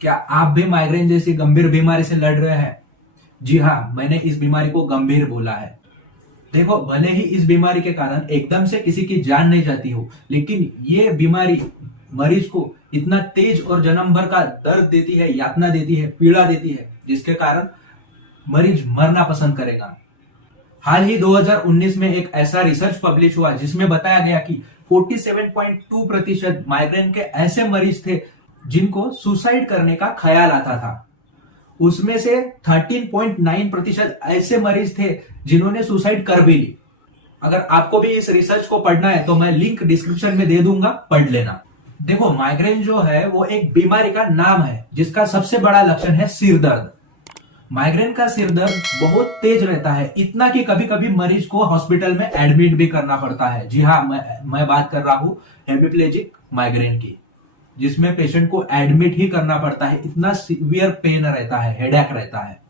क्या आप भी माइग्रेन जैसी गंभीर बीमारी से लड़ रहे हैं? जी हाँ, मैंने इस बीमारी को गंभीर बोला है। देखो, भले ही इस बीमारी के कारण एकदम से किसी की जान नहीं जाती हो, लेकिन ये बीमारी मरीज को इतना तेज और जन्म भर का दर्द देती है, यातना देती है, पीड़ा देती है, जिसके कारण मरीज मरना पसंद करेगा। हाल ही 2019 में एक ऐसा रिसर्च पब्लिश हुआ जिसमें बताया गया कि 47.2% माइग्रेन के ऐसे मरीज थे जिनको सुसाइड करने का ख्याल आता था। उसमें से 13.9% ऐसे मरीज थे जिन्होंने सुसाइड कर भी ली। अगर आपको भी इस रिसर्च को पढ़ना है तो मैं लिंक डिस्क्रिप्शन में दे दूंगा, पढ़ लेना। देखो, माइग्रेन जो है वो एक बीमारी का नाम है जिसका सबसे बड़ा लक्षण है सिर दर्द। माइग्रेन का सिर दर्द बहुत तेज रहता है, इतना कि कभी कभी मरीज को हॉस्पिटल में एडमिट भी करना पड़ता है। जी हाँ, मैं बात कर रहा हूँ हेमिप्लेजिक माइग्रेन की, जिसमें पेशेंट को एडमिट ही करना पड़ता है, इतना सीवियर पेन रहता है, हेडेक रहता है।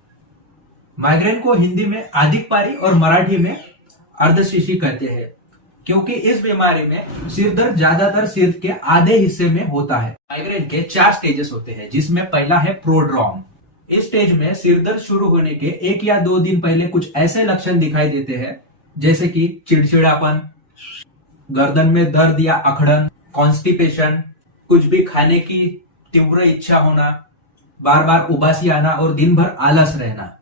माइग्रेन को हिंदी में आदिक पारी और मराठी में अर्धशीशी कहते हैं, क्योंकि इस बीमारी में सिर दर्द ज्यादातर सिर के आधे हिस्से में होता है। माइग्रेन के 4 स्टेजेस होते हैं, जिसमें पहला है प्रोड्रोम। इस स्टेज में सिर दर्द शुरू होने के 1 या 2 दिन पहले कुछ ऐसे लक्षण दिखाई देते हैं, जैसे कि चिड़चिड़ापन, गर्दन में दर्द या अकड़न, कॉन्स्टिपेशन, कुछ भी खाने की तीव्र इच्छा होना, बार बार उबासी आना और दिन भर आलस रहना।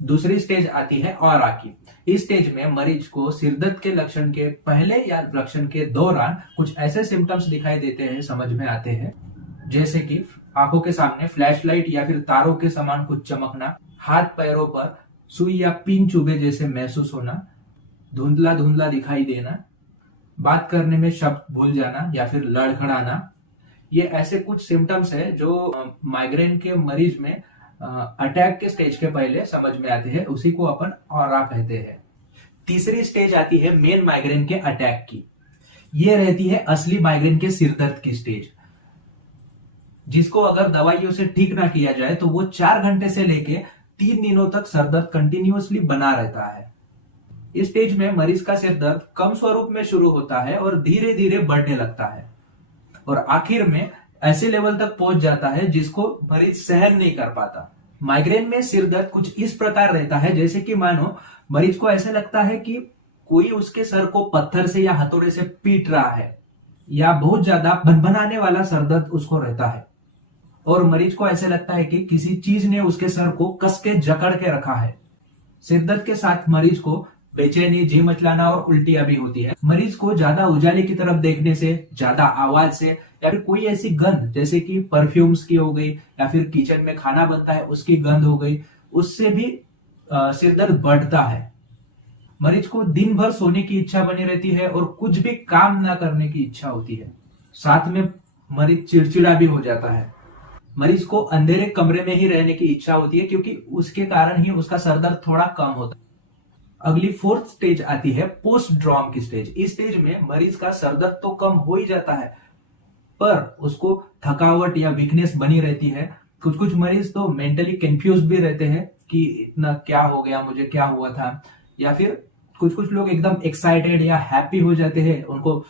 दूसरी स्टेज आती है ऑरा की। इस स्टेज में मरीज को सिरदर्द के लक्षण के पहले या लक्षण के दौरान कुछ ऐसे सिम्टम्स दिखाई देते हैं, समझ में आते हैं, जैसे कि आंखों के सामने फ्लैशलाइट या फिर तारों के समान कुछ चमकना, हाथ पैरों पर सुई या पिन चुभे जैसे महसूस होना, धुंधला धुंधला दिखाई देना, बात करने में शब्द भूल जाना या फिर लड़खड़ाना। ये ऐसे कुछ सिम्टम्स है जो माइग्रेन के मरीज में अटैक के स्टेज के पहले समझ में आते हैं, उसी को अपन ऑरा कहते हैं। तीसरी स्टेज आती है मेन माइग्रेन के अटैक की। ये रहती है असली माइग्रेन के सिरदर्द की स्टेज, जिसको अगर दवाइयों से ठीक ना किया जाए तो वो 4 घंटे से लेके 3 दिनों तक सरदर्द कंटिन्यूअसली बना रहता है। इस स्टेज में मरीज का सिरदर्द कम स्वरूप में शुरू होता है और धीरे धीरे बढ़ने लगता है और आखिर में ऐसे लेवल तक पहुंच जाता है जिसको मरीज सहन नहीं कर पाता। माइग्रेन में सिर दर्द कुछ इस प्रकार रहता है जैसे कि मानो मरीज को ऐसा लगता है कि कोई उसके सर को पत्थर से या हथौड़े से पीट रहा है, या बहुत ज्यादा भनभनाने वाला सर दर्द उसको रहता है और मरीज को ऐसा लगता है कि किसी चीज ने उसके सर को कस के जकड़ के रखा है। सिर दर्द के साथ मरीज को बेचैनी, जी मचलाना और उल्टियां भी होती है। मरीज को ज्यादा उजाले की तरफ देखने से, ज्यादा आवाज से या फिर कोई ऐसी गंध जैसे कि परफ्यूम्स की हो गई या फिर किचन में खाना बनता है उसकी गंध हो गई, उससे भी सिरदर्द बढ़ता है। मरीज को दिन भर सोने की इच्छा बनी रहती है और कुछ भी काम ना करने की इच्छा होती है। साथ में मरीज चिड़चिड़ा भी हो जाता है। मरीज को अंधेरे कमरे में ही रहने की इच्छा होती है, क्योंकि उसके कारण ही उसका सरदर्द थोड़ा कम होता है। अगली 4th स्टेज आती है पोस्ट ड्रॉम की स्टेज। इस स्टेज में मरीज का सरदर्द तो कम हो ही जाता है, पर उसको थकावट या वीकनेस बनी रहती है। कुछ कुछ मरीज तो मेंटली कंफ्यूज भी रहते हैं कि इतना क्या हो गया, मुझे क्या हुआ था, या फिर कुछ कुछ लोग एकदम एक्साइटेड या हैप्पी हो जाते हैं। उनको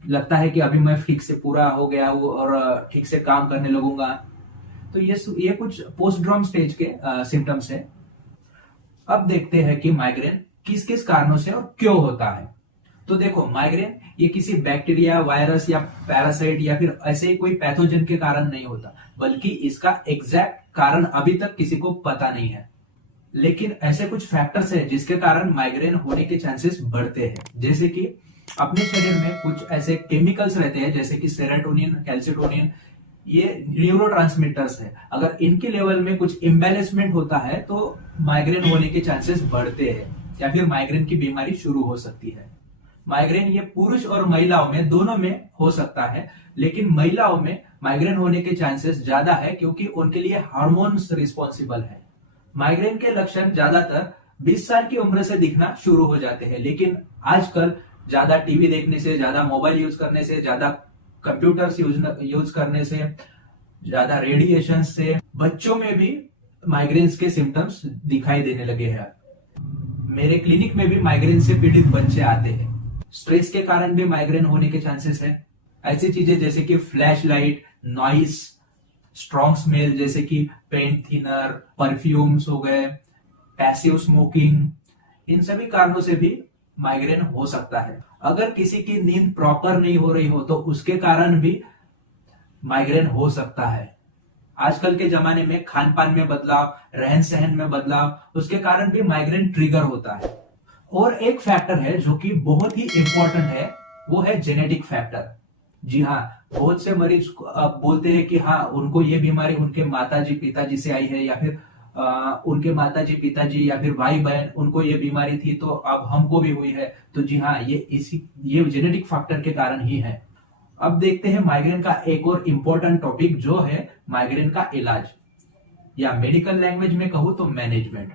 लगता है कि अभी मैं ठीक से पूरा हो गया हूं और ठीक से काम करने लगूंगा। तो ये कुछ पोस्ट ड्रॉम स्टेज के सिम्टम्स है। अब देखते हैं कि माइग्रेन किस किस कारणों से और क्यों होता है। तो देखो, माइग्रेन ये किसी बैक्टीरिया, वायरस या पैरासाइट या फिर ऐसे कोई पैथोजन के कारण नहीं होता, बल्कि इसका एग्जैक्ट कारण अभी तक किसी को पता नहीं है। लेकिन ऐसे कुछ फैक्टर्स हैं जिसके कारण माइग्रेन होने के चांसेस बढ़ते हैं। जैसे कि अपने शरीर में कुछ ऐसे केमिकल्स रहते हैं जैसे कि सेरोटोनिन, कैल्सिटोनिन, ये न्यूरोट्रांसमीटर्स है। अगर इनके लेवल में कुछ इम्बैलेंसमेंट होता है तो माइग्रेन होने के चांसेस बढ़ते हैं या फिर माइग्रेन की बीमारी शुरू हो सकती है। माइग्रेन ये पुरुष और महिलाओं में दोनों में हो सकता है, लेकिन महिलाओं में माइग्रेन होने के चांसेस ज्यादा है क्योंकि उनके लिए हार्मोन्स रिस्पॉन्सिबल है। माइग्रेन के लक्षण ज्यादातर 20 साल की उम्र से दिखना शुरू हो जाते हैं, लेकिन आजकल ज्यादा टीवी देखने से, ज्यादा मोबाइल यूज करने से, ज्यादा कंप्यूटर्स यूज करने से, ज्यादा रेडिएशन से बच्चों में भी माइग्रेन्स के सिम्टम्स दिखाई देने लगे हैं। मेरे क्लिनिक में भी माइग्रेन से पीड़ित बच्चे आते हैं। स्ट्रेस के कारण भी माइग्रेन होने के चांसेस है। ऐसी चीजें जैसे कि flash light, noise, strong smell जैसे कि पेंट थिनर, परफ्यूम्स हो गए, पैसिव स्मोकिंग, इन सभी कारणों से भी माइग्रेन हो सकता है। अगर किसी की नींद प्रॉपर नहीं हो रही हो तो उसके कारण भी माइग्रेन हो सकता है। आजकल के जमाने में खान पान में बदलाव, रहन सहन में बदलाव, उसके कारण भी माइग्रेन ट्रिगर होता है। और एक फैक्टर है जो कि बहुत ही इंपॉर्टेंट है, वो है जेनेटिक फैक्टर। जी हाँ, बहुत से मरीज बोलते हैं कि हाँ उनको ये बीमारी उनके माताजी पिताजी से आई है, या फिर उनके माताजी पिताजी या फिर भाई बहन उनको ये बीमारी थी तो अब हमको भी हुई है। तो जी हाँ, ये जेनेटिक फैक्टर के कारण ही है। अब देखते हैं माइग्रेन का एक और इम्पोर्टेंट टॉपिक जो है माइग्रेन का इलाज, या मेडिकल लैंग्वेज में कहूं तो मैनेजमेंट।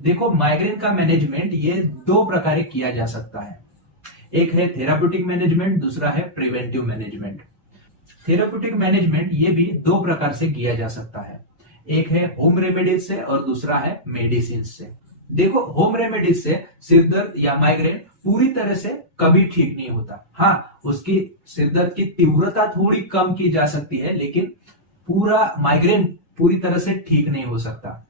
देखो, माइग्रेन का मैनेजमेंट ये दो प्रकार किया जा सकता है। एक है थेराप्यूटिक मैनेजमेंट, दूसरा है प्रिवेंटिव मैनेजमेंट। थेराप्यूटिक मैनेजमेंट ये भी दो प्रकार से किया जा सकता है। एक है होम रेमेडीज से और दूसरा है मेडिसिन से। देखो, होम रेमेडीज से सिर दर्द या माइग्रेन पूरी तरह से कभी ठीक नहीं होता। हाँ, उसकी सिर दर्द की तीव्रता थोड़ी कम की जा सकती है, लेकिन पूरा माइग्रेन पूरी तरह से ठीक नहीं हो सकता।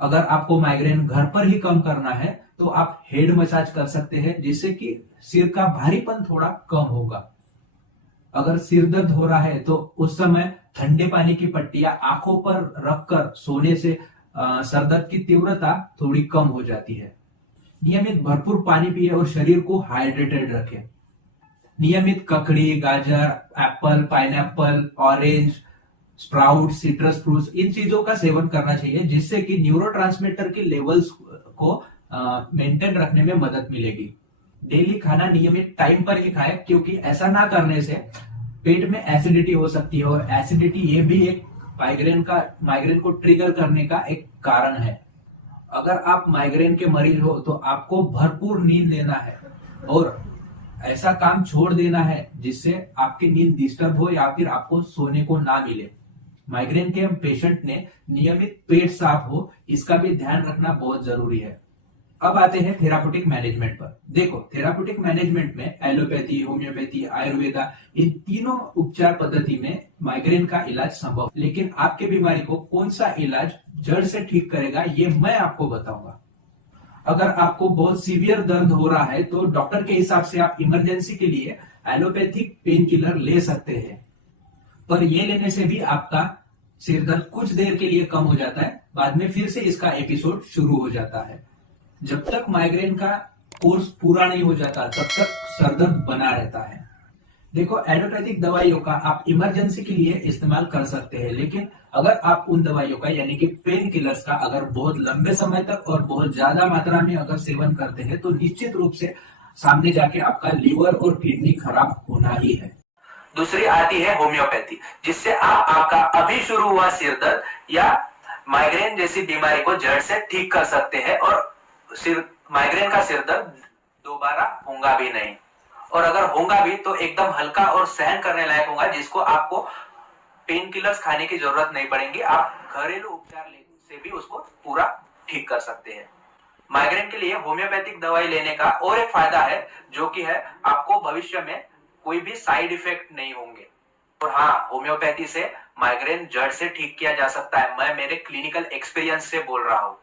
अगर आपको माइग्रेन घर पर ही कम करना है तो आप हेड मसाज कर सकते हैं, जिससे कि सिर का भारीपन थोड़ा कम होगा। अगर सिर दर्द हो रहा है तो उस समय ठंडे पानी की पट्टियां आंखों पर रखकर सोने से सरदर्द की तीव्रता थोड़ी कम हो जाती है। नियमित भरपूर पानी पिए और शरीर को हाइड्रेटेड रखें। नियमित ककड़ी, गाजर, apple, pineapple, orange, sprout, citrus fruits, इन चीजों का सेवन करना चाहिए, जिससे कि न्यूरोट्रांसमीटर के लेवल्स को मेंटेन रखने में मदद मिलेगी। डेली खाना नियमित टाइम पर ही खाएं, क्योंकि ऐसा ना करने से पेट में एसिडिटी हो सकती है, और एसिडिटी ये भी एक माइग्रेन को ट्रिगर करने का एक कारण है। अगर आप माइग्रेन के मरीज हो तो आपको भरपूर नींद लेना है, और ऐसा काम छोड़ देना है जिससे आपकी नींद डिस्टर्ब हो या फिर आपको सोने को ना मिले। माइग्रेन के पेशेंट ने नियमित पेट साफ हो, इसका भी ध्यान रखना बहुत जरूरी है। अब आते हैं थेराप्यूटिक मैनेजमेंट पर। देखो, थेराप्यूटिक मैनेजमेंट में एलोपैथी, होम्योपैथी, आयुर्वेदा, इन तीनों उपचार पद्धति में माइग्रेन का इलाज संभव, लेकिन आपके बीमारी को कौन सा इलाज जड़ से ठीक करेगा ये मैं आपको बताऊंगा। अगर आपको बहुत सीवियर दर्द हो रहा है तो डॉक्टर के हिसाब से आप इमरजेंसी के लिए एलोपैथिक पेन किलर ले सकते हैं, पर ये लेने से भी आपका सिर दर्द कुछ देर के लिए कम हो जाता है, बाद में फिर से इसका एपिसोड शुरू हो जाता है। जब तक माइग्रेन का कोर्स पूरा नहीं हो जाता तब तक सरदर्द बना रहता है। देखो, एलोपैथिक दवाइयों का आप इमरजेंसी के लिए इस्तेमाल कर सकते हैं, लेकिन अगर आप उन दवाइयों का यानी कि पेन किलर्स का अगर बहुत लंबे समय तक और बहुत ज्यादा मात्रा में अगर सेवन करते हैं तो निश्चित रूप से सामने जाके आपका लीवर और किडनी खराब होना ही है। दूसरी आती है होम्योपैथी, जिससे आप आपका अभी शुरू हुआ सिर दर्द या माइग्रेन जैसी बीमारी को जड़ से ठीक कर सकते हैं, और माइग्रेन का सिर दर्द दोबारा होगा भी नहीं, और अगर होगा भी तो एकदम हल्का और सहन करने लायक होगा, जिसको आपको पेन किलर्स खाने की जरूरत नहीं पड़ेगी। आप घरेलू उपचार से भी उसको पूरा ठीक कर सकते हैं। माइग्रेन के लिए होम्योपैथिक दवाई लेने का और एक फायदा है, जो कि है आपको भविष्य में कोई भी साइड इफेक्ट नहीं होंगे। और हाँ, होम्योपैथी से माइग्रेन जड़ से ठीक किया जा सकता है, मैं मेरे क्लिनिकल एक्सपीरियंस से बोल रहा हूँ।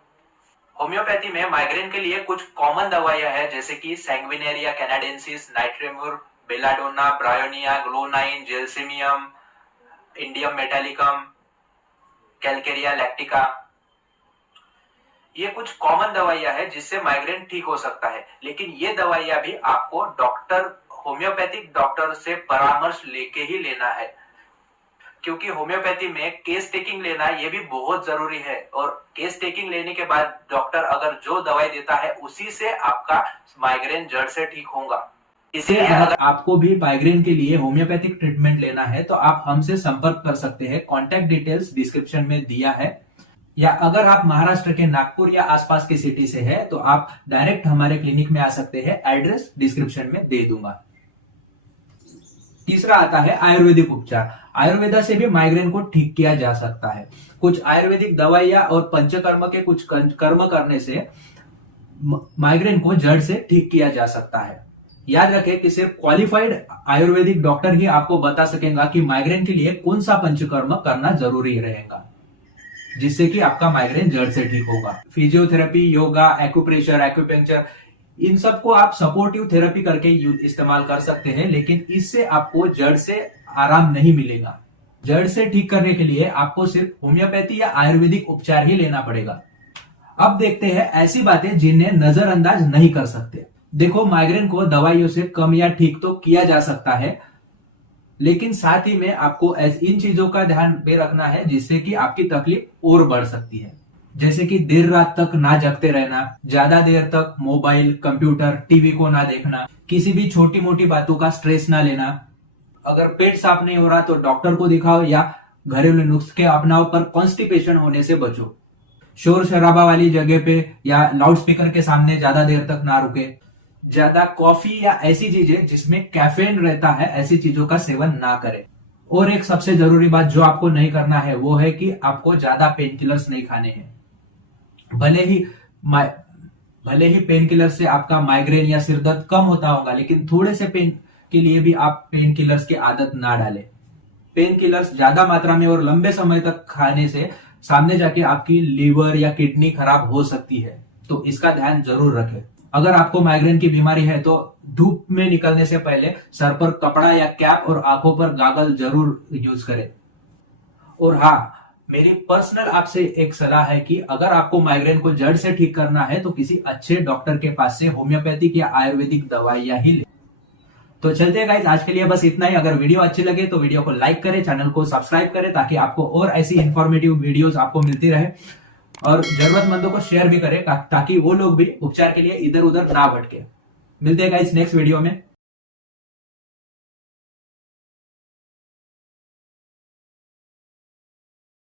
होम्योपैथी में माइग्रेन के लिए कुछ कॉमन दवाइयां हैं, जैसे कि सैंग्विनेरिया कैनाडेंसिस, नाइट्रेम्यूर, belladonna, bryonia, glonoine, gelsemium, indium metallicum, calcarea lactica. ये कुछ कॉमन दवाइयां हैं जिससे माइग्रेन ठीक हो सकता है, लेकिन ये दवाइयां भी आपको होम्योपैथिक डॉक्टर से परामर्श लेके ही लेना है, क्योंकि होम्योपैथी में केस टेकिंग लेना ये भी बहुत जरूरी है, और केस टेकिंग लेने के बाद डॉक्टर अगर जो दवाई देता है उसी से आपका माइग्रेन जड़ से ठीक होगा। इसलिए अगर आपको भी माइग्रेन के लिए होम्योपैथिक ट्रीटमेंट लेना है तो आप हमसे संपर्क कर सकते हैं। कॉन्टैक्ट डिटेल्स डिस्क्रिप्शन में दिया है, या अगर आप महाराष्ट्र के नागपुर या आसपास की सिटी से है तो आप डायरेक्ट हमारे क्लिनिक में आ सकते हैं, एड्रेस डिस्क्रिप्शन में दे दूंगा। तीसरा आता है आयुर्वेदिक उपचार। आयुर्वेदा से भी माइग्रेन को ठीक किया जा सकता है। कुछ आयुर्वेदिक दवाइयां और पंचकर्म के कुछ कर्म करने से माइग्रेन को जड़ से ठीक किया जा सकता है। याद रखें कि सिर्फ क्वालिफाइड आयुर्वेदिक डॉक्टर ही आपको बता सकेगा कि माइग्रेन के लिए कौन सा पंचकर्म करना जरूरी रहेगा, जिससे कि आपका माइग्रेन जड़ से ठीक होगा। फिजियोथेरेपी, योगा, एक्यूप्रेशर, एक्यूपंक्चर, इन सबको आप सपोर्टिव थेरेपी करके इस्तेमाल कर सकते हैं, लेकिन इससे आपको जड़ से आराम नहीं मिलेगा। जड़ से ठीक करने के लिए आपको सिर्फ होम्योपैथी या आयुर्वेदिक उपचार ही लेना पड़ेगा। अब देखते हैं ऐसी बातें जिन्हें नजरअंदाज नहीं कर सकते। देखो, माइग्रेन को दवाइयों से कम या ठीक तो किया जा सकता है, लेकिन साथ ही में आपको इन चीजों का ध्यान भी रखना है जिससे कि आपकी तकलीफ और बढ़ सकती है। जैसे कि देर रात तक ना जगते रहना, ज्यादा देर तक मोबाइल, कंप्यूटर, टीवी को ना देखना, किसी भी छोटी मोटी बातों का स्ट्रेस ना लेना। अगर पेट साफ नहीं हो रहा तो डॉक्टर को दिखाओ या घरेलू नुस्खे अपनाओ, पर कॉन्स्टिपेशन होने से बचो। शोर शराबा वाली जगह पे या लाउड स्पीकर के सामने ज्यादा देर तक ना रुके। ज्यादा कॉफी या ऐसी चीजें जिसमें कैफीन रहता है, ऐसी चीजों का सेवन ना करें। और एक सबसे जरूरी बात जो आपको नहीं करना है वो है कि आपको ज्यादा पेन किलर्स नहीं खाने हैं। भले ही पेन किलर से आपका माइग्रेन या सिर दर्द कम होता होगा, लेकिन थोड़े से पेन के लिए भी आप पेन किलर्स की आदत ना डालें। पेन किलर्स ज्यादा मात्रा में और लंबे समय तक खाने से सामने जाके आपकी लीवर या किडनी खराब हो सकती है, तो इसका ध्यान जरूर रखें। अगर आपको माइग्रेन की बीमारी है तो धूप में निकलने से पहले सर पर कपड़ा या कैप और आंखों पर गागल जरूर यूज करें। और हाँ, मेरी पर्सनल आपसे एक सलाह है कि अगर आपको माइग्रेन को जड़ से ठीक करना है तो किसी अच्छे डॉक्टर के पास से होम्योपैथिक या आयुर्वेदिक दवाइयां ही ले। तो चलते हैं गाइस, आज के लिए बस इतना ही। अगर वीडियो अच्छी लगे तो वीडियो को लाइक करें, चैनल को सब्सक्राइब करें ताकि आपको और ऐसी इंफॉर्मेटिव वीडियोस आपको मिलती रहे, और जरूरतमंदों को शेयर भी करें ताकि वो लोग भी उपचार के लिए इधर उधर ना भटके। मिलते हैं गाइस नेक्स्ट वीडियो में।